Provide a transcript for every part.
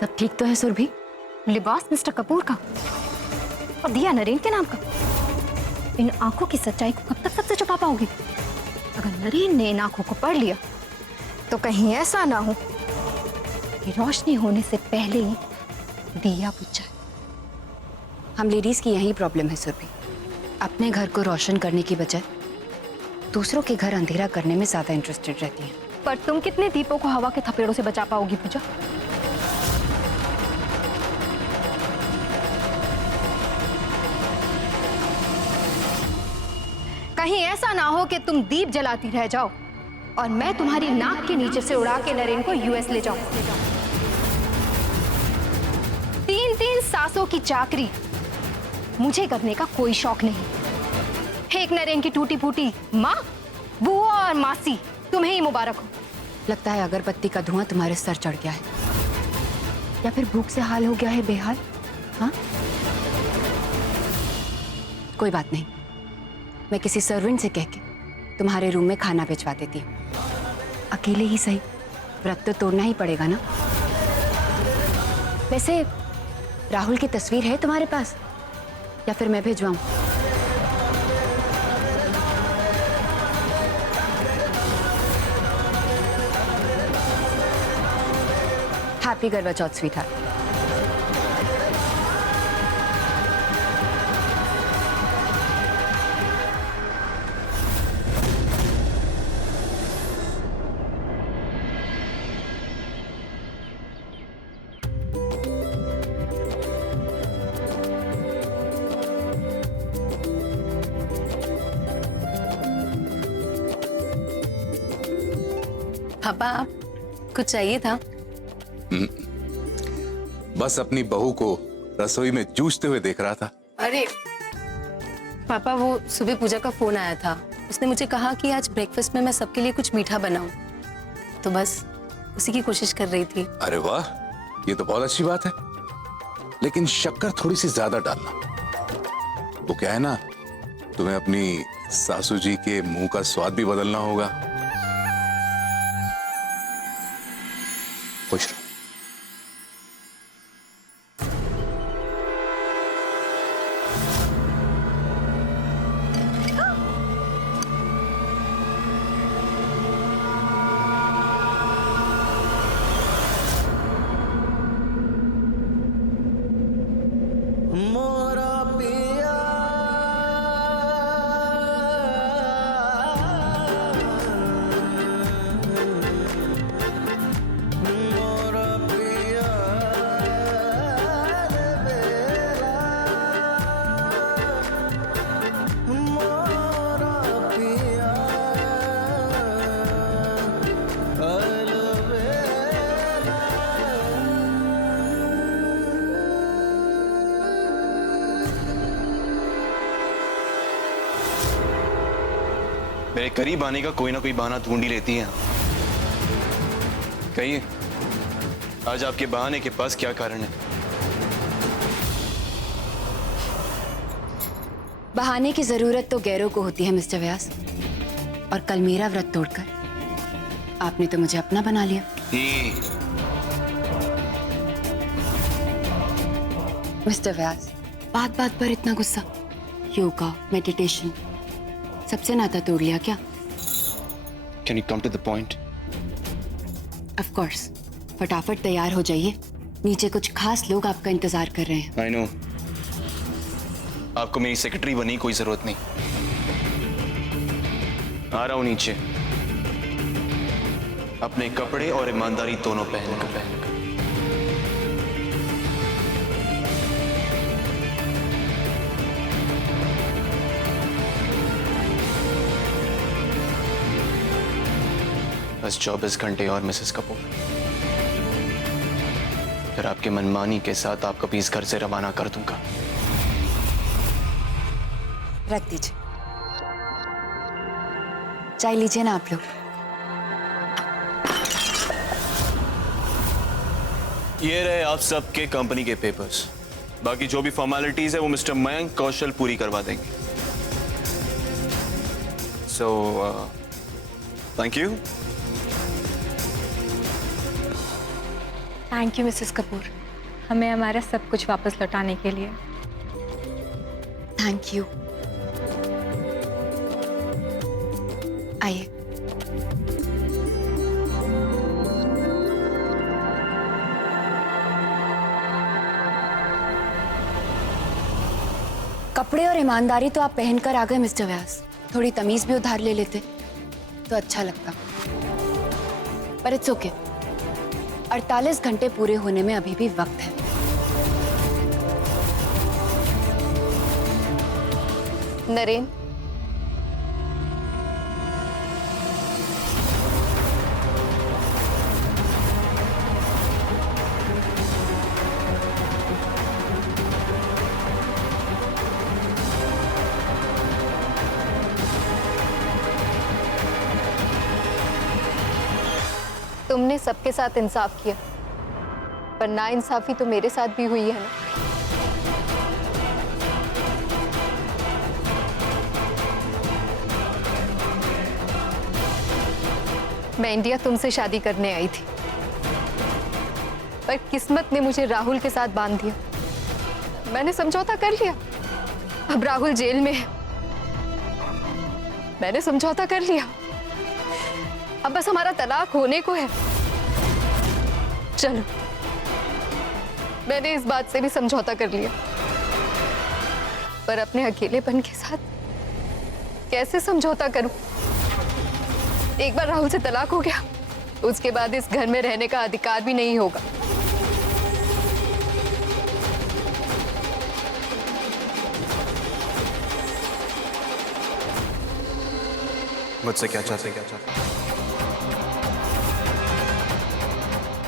सब ठीक तो है सुरभि? लिबास मिस्टर कपूर का और दिया नरेन के नाम का। इन आंखों की सच्चाई को कब तक सबसे छुपा पाओगे? अगर नरेन ने इन आंखों को पढ़ लिया तो कहीं ऐसा ना हो कि रोशनी होने से पहले ही दिया बुझ जाए। हम लेडीज की यही प्रॉब्लम है सुरभि, अपने घर को रोशन करने की बजाय दूसरों के घर अंधेरा करने में ज्यादा इंटरेस्टेड रहती हैं। पर तुम कितने दीपों को हवा के थपेड़ों से बचा पाओगी पूजा? कहीं ऐसा ना हो कि तुम दीप जलाती रह जाओ और मैं तुम्हारी नाक के नीचे से उड़ा के नरेन को यूएस ले जाऊं। 3-3 सासों की चाकरी मुझे करने का कोई शौक नहीं। एक नरेन की टूटी फूटी माँ, बुआ और मासी तुम्हें ही मुबारक हो। लगता है अगरबत्ती का धुआं तुम्हारे सर चढ़ गया है, या फिर भूख से हाल हो गया है बेहाल। हाँ, कोई बात नहीं, मैं किसी सर्वेंट से कह के तुम्हारे रूम में खाना भिजवा देती हूँ। अकेले ही सही, व्रत तो तोड़ना ही पड़ेगा ना। वैसे राहुल की तस्वीर है तुम्हारे पास, या फिर मैं भिजवाऊं? हैप्पी करवा चौथ स्वीटहार्ट। पापा, कुछ चाहिए था? बस अपनी बहू को रसोई में जूझते हुए देख रहा था। अरे पापा, वो सुबह पूजा का फोन आया था। उसने मुझे कहा कि आज ब्रेकफास्ट में मैं सबके लिए कुछ मीठा बनाऊं, तो बस उसी की कोशिश कर रही थी। अरे वाह, ये तो बहुत अच्छी बात है, लेकिन शक्कर थोड़ी सी ज्यादा डालना। वो क्या है ना, तुम्हें अपनी सासू जी के मुंह का स्वाद भी बदलना होगा। खुश रहो। मेरे करीब आने का कोई ना कोई बहाना ढूंढ ही लेती है। कहिए, आज आपके बहाने के पास क्या कारण है? बहाने की जरूरत तो गैरों को होती है मिस्टर व्यास, और कल मेरा व्रत तोड़कर आपने तो मुझे अपना बना लिया। मिस्टर व्यास, बात बात पर इतना गुस्सा? योगा, मेडिटेशन, सबसे नाता तोड़ लिया क्या? Can you come to the point? Of course, फटाफट तैयार हो जाइए, नीचे कुछ खास लोग आपका इंतजार कर रहे हैं। I know. आपको मेरी सेक्रेटरी बनने की कोई जरूरत नहीं। आ रहा हूं नीचे, अपने कपड़े और ईमानदारी दोनों पहनकर। बस 24 घंटे और मिसेस कपूर, फिर आपके मनमानी के साथ आपको भी इस घर से रवाना कर दूंगा। रख दीजिए, चाय लीजिए ना आप लोग। ये रहे आप सबके कंपनी के पेपर्स। बाकी जो भी फॉर्मेलिटीज है वो मिस्टर मयंक कौशल पूरी करवा देंगे। So thank you. Thank you Mrs Kapoor, हमें हमारा सब कुछ वापस लौटाने के लिए। Thank you. आइए। कपड़े और ईमानदारी तो आप पहनकर आ गए मिस्टर व्यास। थोड़ी तमीज भी उधार ले लेते तो अच्छा लगता, पर इट्स ओके। 48 घंटे पूरे होने में अभी भी वक्त है। नरेन, तुमने सबके साथ इंसाफ किया, पर नाइंसाफी तो मेरे साथ भी हुई है ना। मैं इंडिया तुमसे शादी करने आई थी, पर किस्मत ने मुझे राहुल के साथ बांध दिया। मैंने समझौता कर लिया, अब राहुल जेल में है। मैंने समझौता कर लिया, अब बस हमारा तलाक होने को है। चलो, मैंने इस बात से भी समझौता कर लिया, पर अपने अकेलेपन के साथ कैसे समझौता करूं? एक बार राहुल से तलाक हो गया, उसके बाद इस घर में रहने का अधिकार भी नहीं होगा। मुझसे क्या चाहते?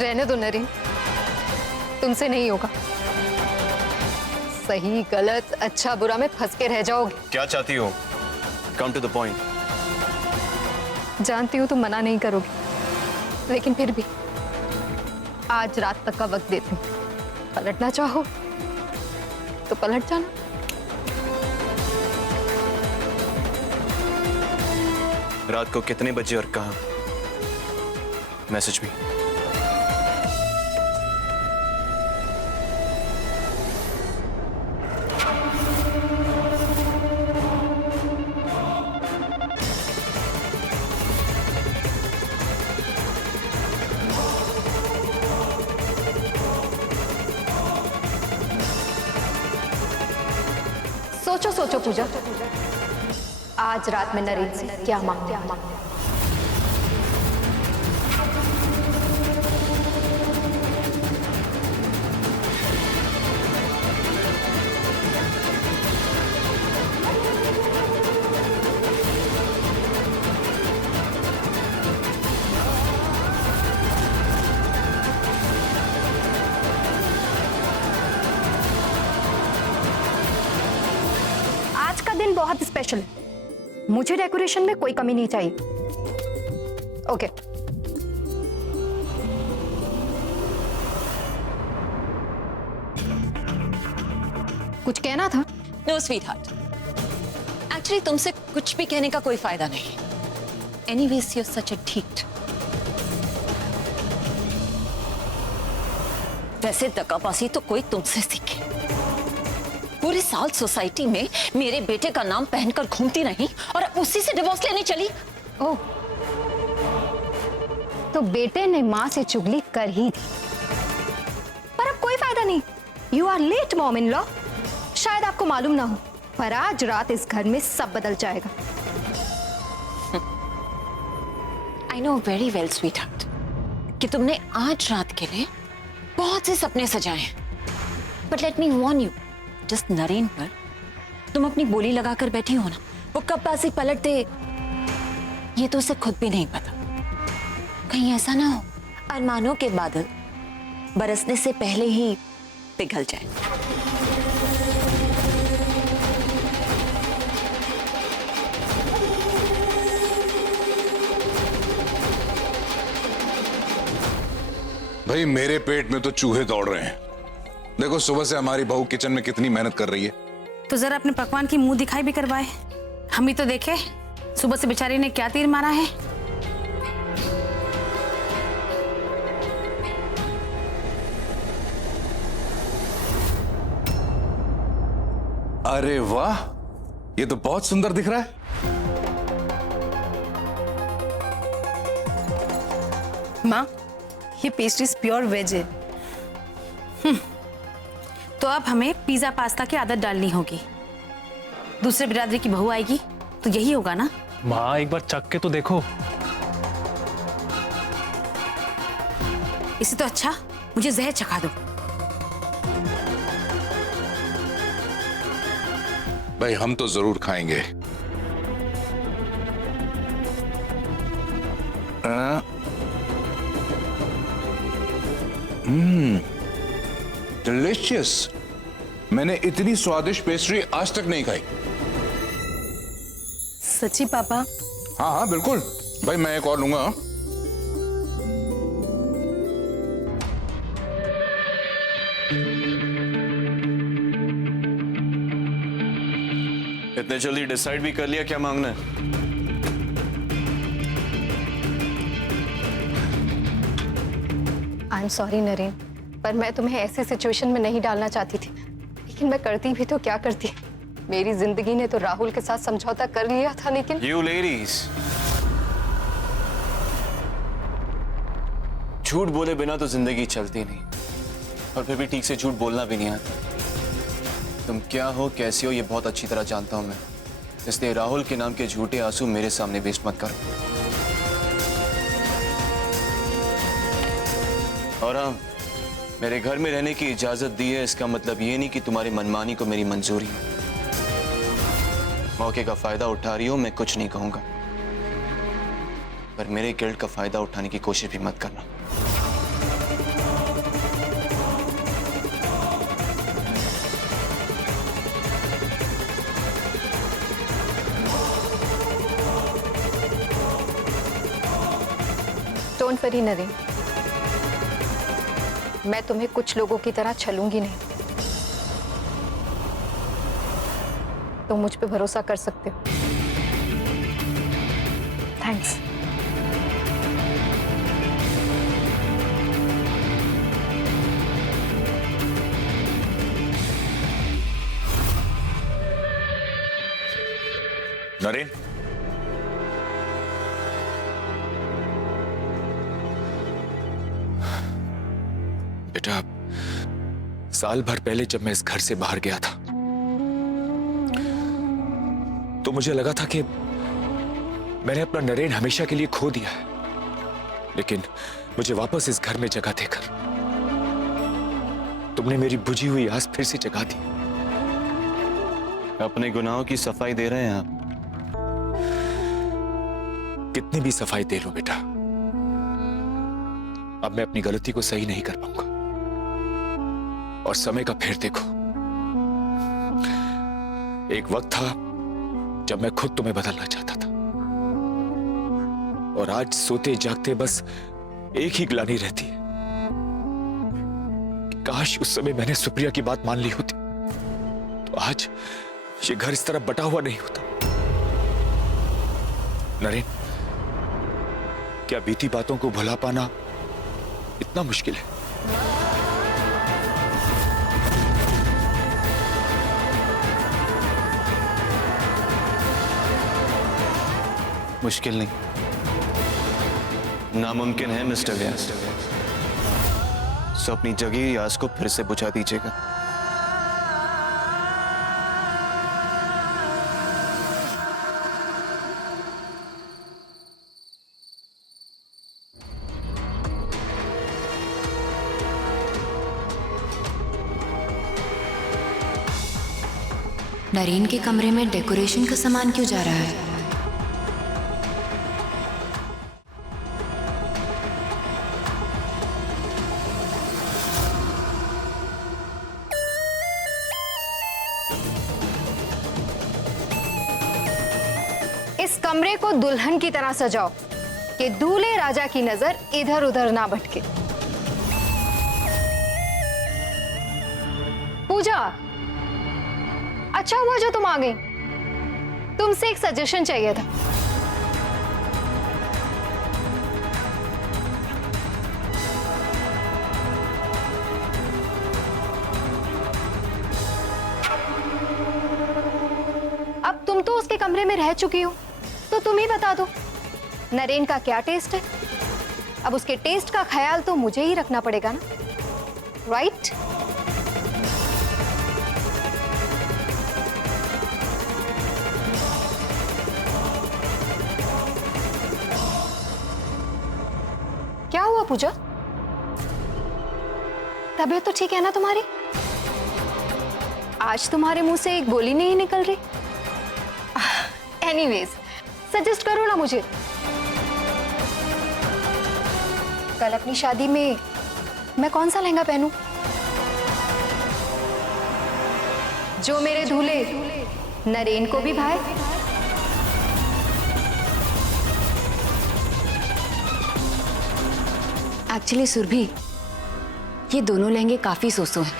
रहने दो नरेन, तुमसे नहीं होगा। सही गलत अच्छा बुरा में फंस के रह जाओगे। क्या चाहती हो? Come to the point. जानती हूँ तुम मना नहीं करोगे, लेकिन फिर भी आज रात तक का वक्त देती हूँ। पलटना चाहो तो पलट जाना। रात को कितने बजे और कहाँ? मैसेज भी। सोचो सोचो पूजा, आज रात में नरेन से क्या मांगते हैं? आज का दिन बहुत स्पेशल है, मुझे डेकोरेशन में कोई कमी नहीं चाहिए। ओके। कुछ कहना था? नो स्वीटहार्ट, एक्चुअली तुमसे कुछ भी कहने का कोई फायदा नहीं। एनीवेज यू आर सच अ ढीठ। वैसे दगाबाजी तो कोई तुमसे सीखे। पूरे साल सोसाइटी में मेरे बेटे का नाम पहनकर घूमती रही और अब उसी से डिवोर्स लेने चली। ओह, तो बेटे ने मां से चुगली कर ही दी, पर अब कोई फायदा नहीं। You are late mom in law. शायद आपको मालूम ना हो, पर आज रात इस घर में सब बदल जाएगा। I know very well sweetheart कि तुमने आज रात के लिए बहुत से सपने सजाए हैं, but let me Warne you, जिस नरेन पर तुम अपनी बोली लगाकर बैठी हो ना, वो कब बाजी पलट दे ये तो उसे खुद भी नहीं पता। कहीं ऐसा ना हो अरमानों के बादल बरसने से पहले ही पिघल जाए। भाई मेरे पेट में तो चूहे दौड़ रहे हैं। देखो सुबह से हमारी बहू किचन में कितनी मेहनत कर रही है। तो जरा अपने पकवान की मुंह दिखाई भी करवाए, हम ही तो देखे सुबह से बेचारी ने क्या तीर मारा है। अरे वाह, ये तो बहुत सुंदर दिख रहा है। माँ, ये पेस्ट्रीज प्योर वेज है। तो अब हमें पिज्जा पास्ता की आदत डालनी होगी। दूसरे बिरादरी की बहू आएगी तो यही होगा ना। माँ एक बार चख के तो देखो। इससे तो अच्छा मुझे जहर चखा दो। भाई हम तो जरूर खाएंगे। डिलीशियस। मैंने इतनी स्वादिष्ट पेस्ट्री आज तक नहीं खाई। सच्ची पापा? हाँ हाँ बिल्कुल भाई, मैं एक और लूंगा। इतने जल्दी डिसाइड भी कर लिया क्या मांगना है? आई एम सॉरी नरेन, पर मैं तुम्हें ऐसी सिचुएशन में नहीं डालना चाहती थी, लेकिन मैं करती भी तो क्या करती। मेरी जिंदगी ने तो राहुल के साथ समझौता कर लिया था, लेकिन You ladies, झूठ बोले बिना तो जिंदगी चलती नहीं, और फिर भी ठीक से झूठ बोलना भी नहीं आता। तुम क्या हो, कैसे हो, ये बहुत अच्छी तरह जानता हूं मैं। इसलिए राहुल के नाम के झूठे आंसू मेरे सामने वेस्ट मत करो। और हाँ, मेरे घर में रहने की इजाजत दी है, इसका मतलब ये नहीं कि तुम्हारी मनमानी को मेरी मंजूरी है। मौके का फायदा उठा रही हो, मैं कुछ नहीं कहूंगा, पर मेरे गिल्ट का फायदा उठाने की कोशिश भी मत करना। डोंट वरी नरेन, मैं तुम्हें कुछ लोगों की तरह छलूंगी नहीं। तुम मुझ पे भरोसा कर सकते हो। थैंक्स। नरेन, बेटा, साल भर पहले जब मैं इस घर से बाहर गया था तो मुझे लगा था कि मैंने अपना नरेन हमेशा के लिए खो दिया है, लेकिन मुझे वापस इस घर में जगह देकर तुमने मेरी बुझी हुई आस फिर से जगा दी। अपने गुनाहों की सफाई दे रहे हैं आप। कितनी भी सफाई दे लो बेटा, अब मैं अपनी गलती को सही नहीं कर पाऊंगा। और समय का फेर देखो, एक वक्त था जब मैं खुद तुम्हें बदलना चाहता था, और आज सोते जागते बस एक ही ग्लानि रहती है कि काश उस समय मैंने सुप्रिया की बात मान ली होती तो आज ये घर इस तरह बटा हुआ नहीं होता। नरेन, क्या बीती बातों को भुला पाना इतना मुश्किल है? मुश्किल नहीं, नामुमकिन है मिस्टर व्यास। सो अपनी जगी आस को फिर से बुझा दीजिएगा। नरेन के कमरे में डेकोरेशन का सामान क्यों जा रहा है? इस कमरे को दुल्हन की तरह सजाओ कि दूल्हे राजा की नजर इधर उधर ना भटके। पूजा, अच्छा हुआ जो तुम आ गई। तुमसे एक सजेशन चाहिए था। तुम तो उसके कमरे में रह चुकी हो, तो तुम ही बता दो नरेन का क्या टेस्ट है। अब उसके टेस्ट का ख्याल तो मुझे ही रखना पड़ेगा ना, राइट? क्या हुआ पूजा? तबीयत तो ठीक है ना तुम्हारी? आज तुम्हारे मुंह से एक बोली नहीं निकल रही। एनीवेज, सजेस्ट करो ना मुझे। कल अपनी शादी में मैं कौन सा लहंगा पहनूं जो मेरे दूल्हे नरेन को भी भाए? एक्चुअली सुरभि, ये दोनों लहंगे काफी सोसो हैं।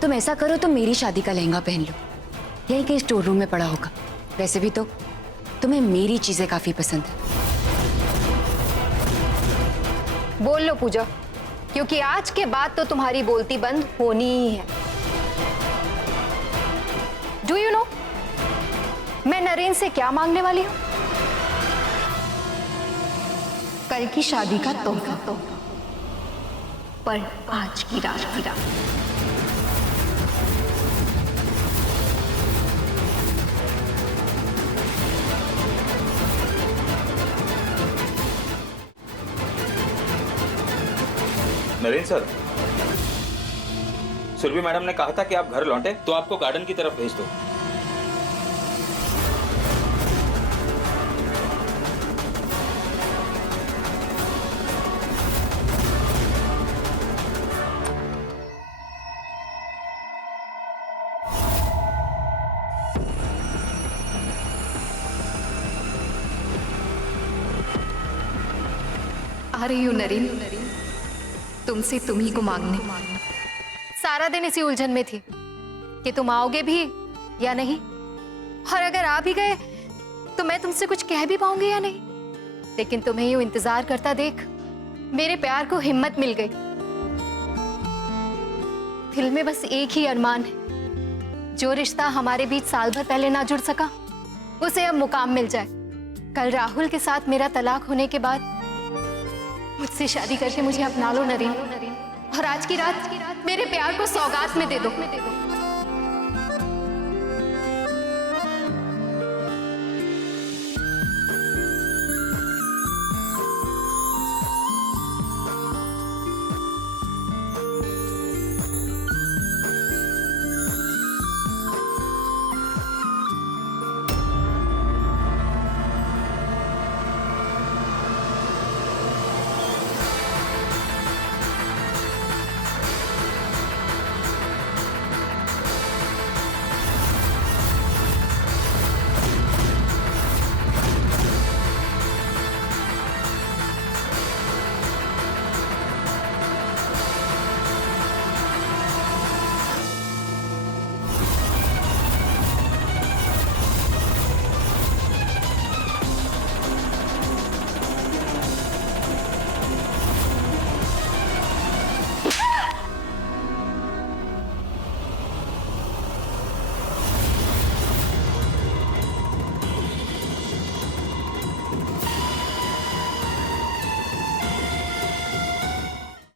तुम ऐसा करो, तुम मेरी शादी का लहंगा पहन लो, यही कहीं स्टोर रूम में पड़ा होगा। वैसे भी तो तुम्हें मेरी चीजें काफी पसंद है। बोल लो पूजा, क्योंकि आज के बाद तो तुम्हारी बोलती बंद होनी ही है। डू यू नो मैं नरेन से क्या मांगने वाली हूं? कल की शादी का तोहफा, पर आज की रात। नरेन सर, सुरभि मैडम ने कहा था कि आप घर लौटे तो आपको गार्डन की तरफ भेज दो। आ रही हूँ नरेन, तुमसे तुम ही को मांगने। सारा दिन इसी उलझन में थी कि तुम आओगे भी या नहीं, और अगर आ भी गए तो मैं तुमसे कुछ कह भी पाऊंगी या नहीं। लेकिन तुम्हें यूं इंतजार करता देख मेरे प्यार को हिम्मत मिल गई। दिल में बस एक ही अरमान है, जो रिश्ता हमारे बीच साल भर पहले ना जुड़ सका उसे अब मुकाम मिल जाए। कल राहुल के साथ मेरा तलाक होने के बाद मुझसे शादी करके मुझे अपना लो नरेन, और आज की रात मेरे प्यार को सौगात में दे दो।